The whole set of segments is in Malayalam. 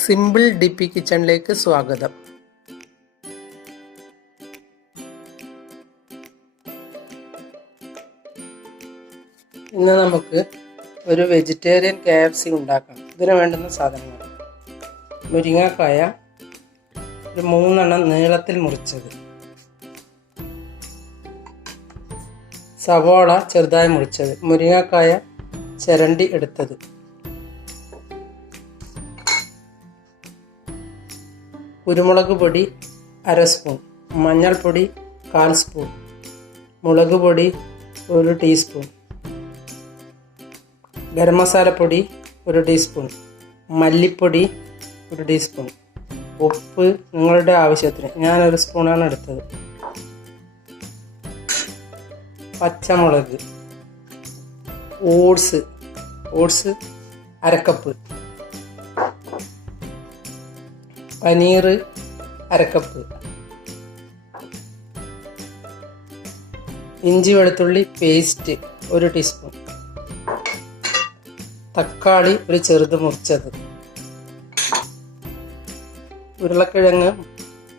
സിമ്പിൾ ഡിപ്പി കിച്ചണിലേക്ക് സ്വാഗതം. ഇന്ന് നമുക്ക് ഒരു വെജിറ്റേറിയൻ KFC ഉണ്ടാക്കാം. ഇതിന് വേണ്ടുന്ന സാധനങ്ങൾ: മുരിങ്ങക്കായ ഒരു 3 എണ്ണം നീളത്തിൽ മുറിച്ചത്, സവാള ചെറുതായി മുറിച്ചത്, മുരിങ്ങക്കായ ചിരണ്ടി എടുത്തത്, കുരുമുളക് പൊടി 1/2 സ്പൂൺ, മഞ്ഞൾപ്പൊടി 1/4 സ്പൂൺ, മുളക് പൊടി 1 ടീസ്പൂൺ, ഗരം മസാലപ്പൊടി 1 ടീസ്പൂൺ, മല്ലിപ്പൊടി 1 ടീസ്പൂൺ, ഉപ്പ് നിങ്ങളുടെ ആവശ്യത്തിന്, ഞാൻ 1 സ്പൂണാണ് എടുത്തത്, പച്ചമുളക്, ഓട്സ് 1/2 കപ്പ്, പനീർ 1/2 കപ്പ്, ഇഞ്ചി വെളുത്തുള്ളി പേസ്റ്റ് 1 ടീസ്പൂൺ, തക്കാളി ഒരു ചെറുത് മുറിച്ചത്, ഉരുളക്കിഴങ്ങ്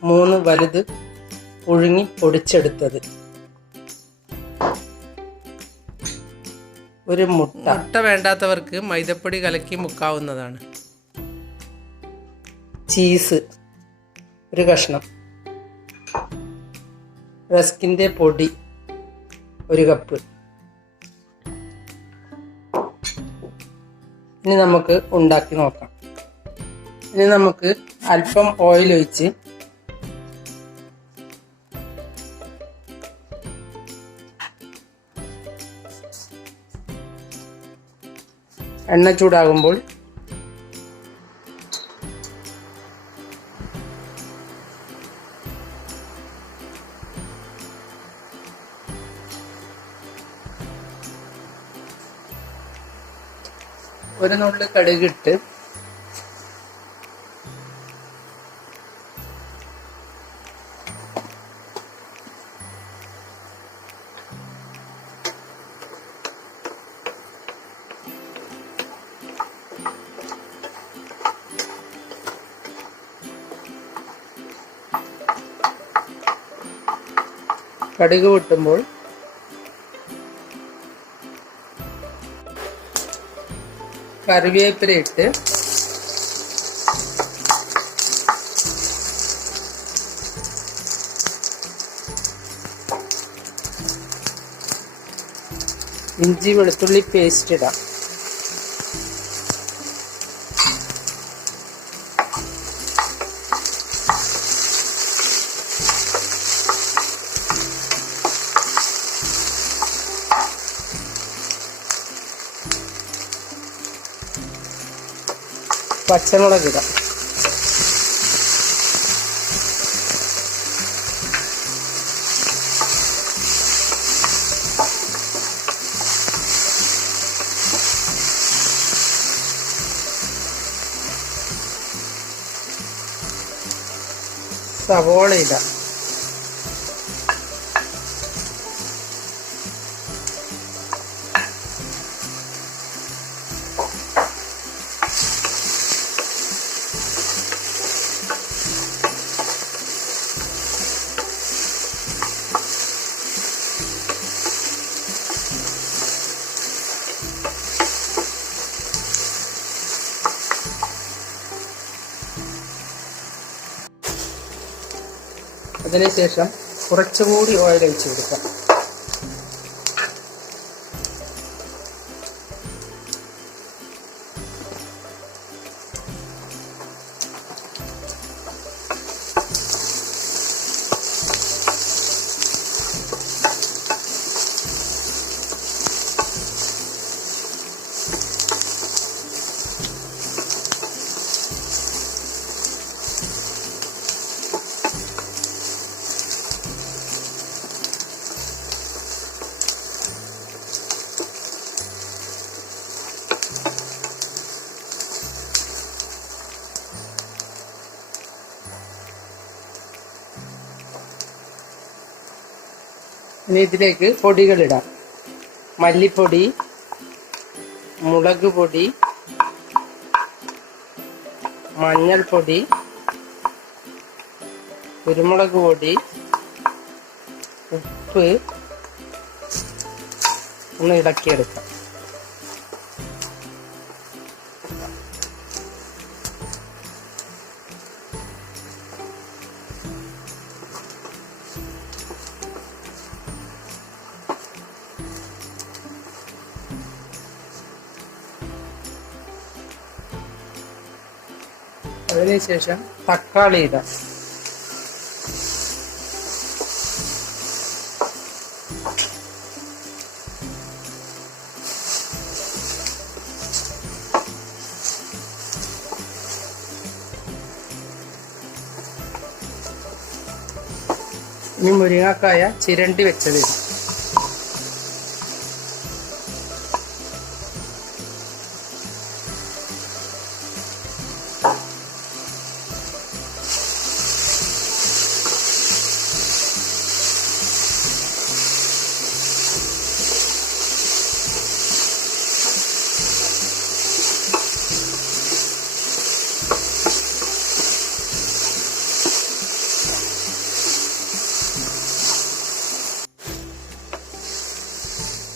3 വലുത് പുഴുങ്ങി പൊടിച്ചെടുത്തത്, ഒരു മുട്ട വേണ്ടാത്തവർക്ക് മൈദപ്പൊടി കലക്കി മുക്കാവുന്നതാണ്, ചീസ് 1 കഷ്ണം, റസ്കിൻ്റെ പൊടി 1 കപ്പ്. ഇനി നമുക്ക് ഉണ്ടാക്കി നോക്കാം. ഇനി നമുക്ക് അല്പം ഓയിൽ ഒഴിച്ച് എണ്ണ ചൂടാകുമ്പോൾ ഒരു നുള്ളു കടുകിട്ട് കടുക് പൊട്ടുമ്പോൾ കറിവേപ്പില ഇട്ട് ഇഞ്ചി വെളുത്തുള്ളി പേസ്റ്റ് ഇടാം. പച്ചമുളക് ഇടാം. സവോള ഇടാം. അതിനുശേഷം കുറച്ചുകൂടി ഓയിൽ ഒഴിച്ച് കൊടുക്കാം. ഇനി ഇതിലേക്ക് പൊടികളിടാം. മല്ലിപ്പൊടി, മുളക് പൊടി, മഞ്ഞൾപ്പൊടി, കുരുമുളക് പൊടി, ഉപ്പ് ഒന്ന് ഇളക്കിയെടുക്കാം. അതിനുശേഷം തക്കാളി ഇടാം. ഇനി മുരിങ്ങക്കായ ചിരണ്ടി വെച്ചത് ഇടാം.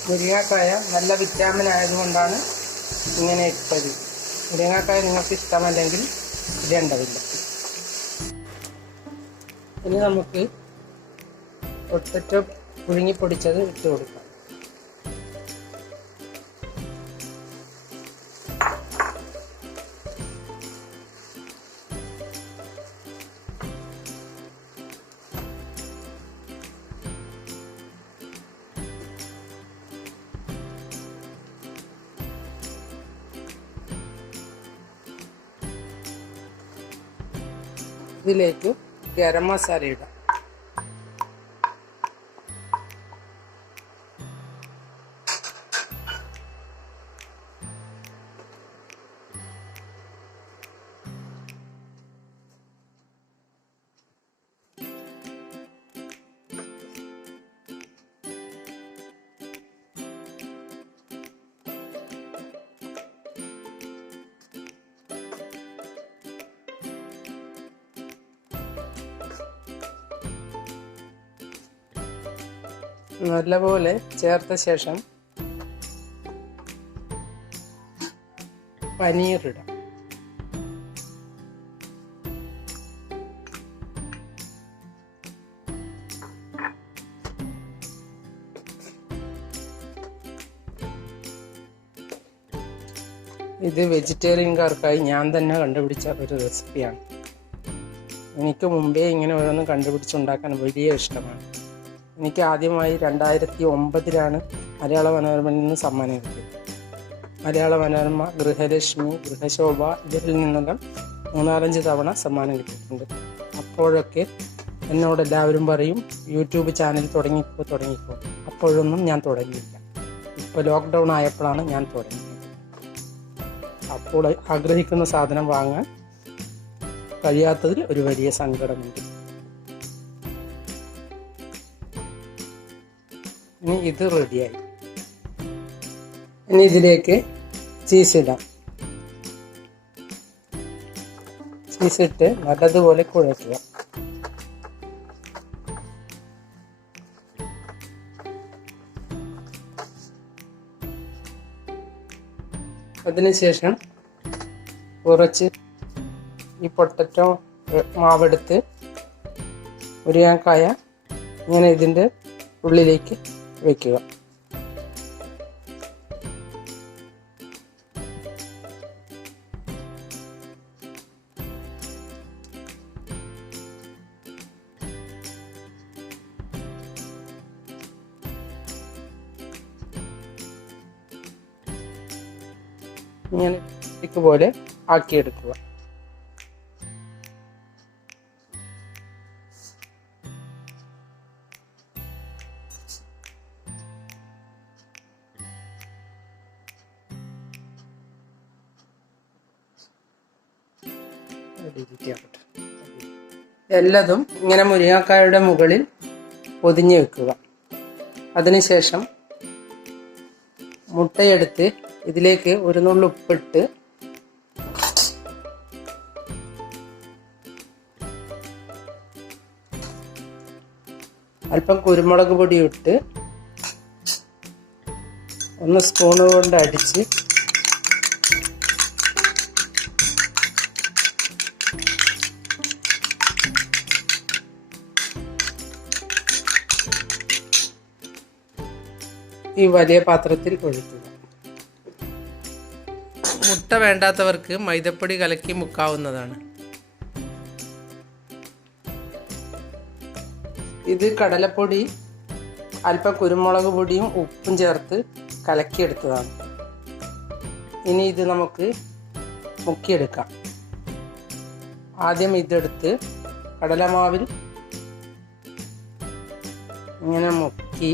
മുരിങ്ങക്കായ നല്ല വിറ്റാമിൻ ആയതുകൊണ്ടാണ് ഇങ്ങനെ ഇട്ടത്. മുരിങ്ങക്കായ നിങ്ങൾക്ക് ഇഷ്ടമല്ലെങ്കിൽ ഇടേണ്ടതില്ല. ഇനി നമുക്ക് പൊട്ടറ്റോ പുഴുങ്ങിപ്പൊടിച്ചത് ഇട്ട് കൊടുക്കാം. ഇതിലേക്ക് ഗരം മസാല ഇടാം. നല്ലപോലെ ചേർത്ത ശേഷം പനീർ ഇടാം. ഇത് വെജിറ്റേറിയൻകാർക്കായി ഞാൻ തന്നെ കണ്ടുപിടിച്ച ഒരു റെസിപ്പിയാണ്. എനിക്ക് മുമ്പേ ഇങ്ങനെ ഓരോന്നും കണ്ടുപിടിച്ചുണ്ടാക്കാൻ വലിയ ഇഷ്ടമാണ്. എനിക്ക് ആദ്യമായി 2009 മലയാള മനോരമയിൽ നിന്ന് സമ്മാനം കിട്ടിയത്. മലയാള മനോരമ, ഗൃഹലക്ഷ്മി, ഗൃഹശോഭ ഇതിൽ നിന്നെല്ലാം 3-4 തവണ സമ്മാനം കിട്ടിയിട്ടുണ്ട്. അപ്പോഴൊക്കെ എന്നോട് എല്ലാവരും പറയും യൂട്യൂബ് ചാനൽ തുടങ്ങിക്കോ. അപ്പോഴൊന്നും ഞാൻ തുടങ്ങിയില്ല. ഇപ്പോൾ ലോക്ക്ഡൗൺ ആയപ്പോഴാണ് ഞാൻ തുടങ്ങിയത്. അപ്പോൾ ആഗ്രഹിക്കുന്ന സാധനം വാങ്ങാൻ കഴിയാത്തതിൽ ഒരു വലിയ സങ്കടമുണ്ട്. ഇനി ഇത് റെഡിയായി. ഇനി ഇതിലേക്ക് ചീസ് ഇടാം. ചീസ് ഇട്ട് നല്ലതുപോലെ കുഴയ്ക്കുക. അതിനുശേഷം കുറച്ച് ഈ പൊട്ടറ്റോ മാവെടുത്ത് മുരിങ്ങക്കായ ഇങ്ങനെ ഇതിൻ്റെ ഉള്ളിലേക്ക് വയ്ക്കുക. ഇങ്ങനെ ഇതുപോലെ ആക്കിയെടുക്കുക. എല്ലാതും ഇങ്ങനെ മുരിങ്ങക്കായയുടെ മുകളിൽ പൊതിഞ്ഞ് വെക്കുക. അതിനുശേഷം മുട്ടയെടുത്ത് ഇതിലേക്ക് ഒരു നുള്ളു ഉപ്പിട്ട് അല്പം കുരുമുളക് പൊടി ഇട്ട് 1 സ്പൂൺ കൊണ്ട് അടിച്ച് ഈ വലിയ പാത്രത്തിൽ ഒഴിക്കുക. മുട്ട വേണ്ടാത്തവർക്ക് മൈദപ്പൊടി കലക്കി മുക്കാവുന്നതാണ്. ഇത് കടലപ്പൊടി അല്പം കുരുമുളക് പൊടിയും ഉപ്പും ചേർത്ത് കലക്കിയെടുത്തതാണ്. ഇനി ഇത് നമുക്ക് മുക്കിയെടുക്കാം. ആദ്യം ഇതെടുത്ത് കടലമാവിൽ ഇങ്ങനെ മുക്കി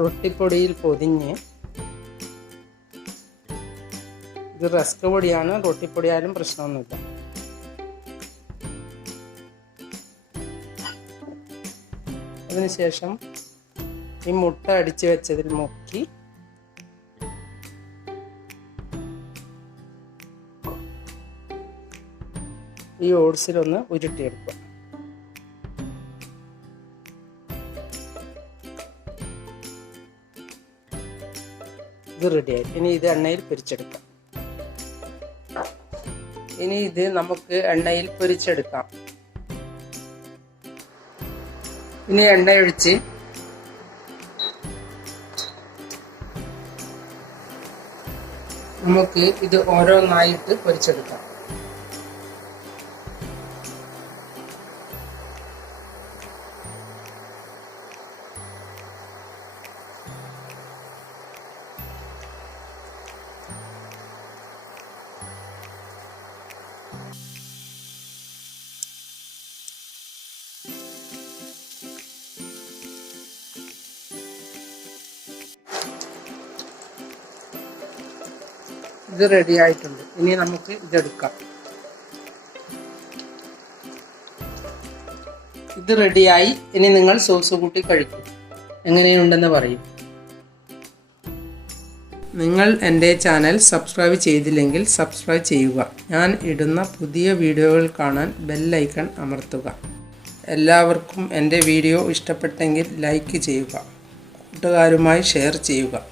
റൊട്ടിപ്പൊടിയിൽ പൊതിഞ്ഞ്, ഇത് റസ്ക് പൊടിയാണ്, റൊട്ടിപ്പൊടിയായാലും പ്രശ്നമൊന്നുമില്ല. അതിനുശേഷം ഈ മുട്ട അടിച്ചു വെച്ചതിൽ മുക്കി ഈ ഓട്സിലൊന്ന് ഉരുട്ടിയെടുക്കുക. ഇത് റെഡിയായി. ഇനി ഇത് എണ്ണയിൽ പൊരിച്ചെടുക്കാം. ഇനി ഇത് നമുക്ക് എണ്ണയിൽ പൊരിച്ചെടുക്കാം. ഇനി എണ്ണ ഒഴിച്ച് നമുക്ക് ഇത് ഓരോന്നായിട്ട് പൊരിച്ചെടുക്കാം. ഇത് റെഡി ആയിട്ടുണ്ട്. ഇനി നമുക്ക് ഇതെടുക്കാം. ഇത് റെഡിയായി. ഇനി നിങ്ങൾ സോസ് കൂട്ടി കഴിക്കും. എങ്ങനെയുണ്ടെന്ന് പറയും. നിങ്ങൾ എൻ്റെ ചാനൽ സബ്സ്ക്രൈബ് ചെയ്തില്ലെങ്കിൽ സബ്സ്ക്രൈബ് ചെയ്യുക. ഞാൻ ഇടുന്ന പുതിയ വീഡിയോകൾ കാണാൻ ബെൽ ഐക്കൺ അമർത്തുക. എല്ലാവർക്കും എൻ്റെ വീഡിയോ ഇഷ്ടപ്പെട്ടെങ്കിൽ ലൈക്ക് ചെയ്യുക. കൂട്ടുകാരുമായി ഷെയർ ചെയ്യുക.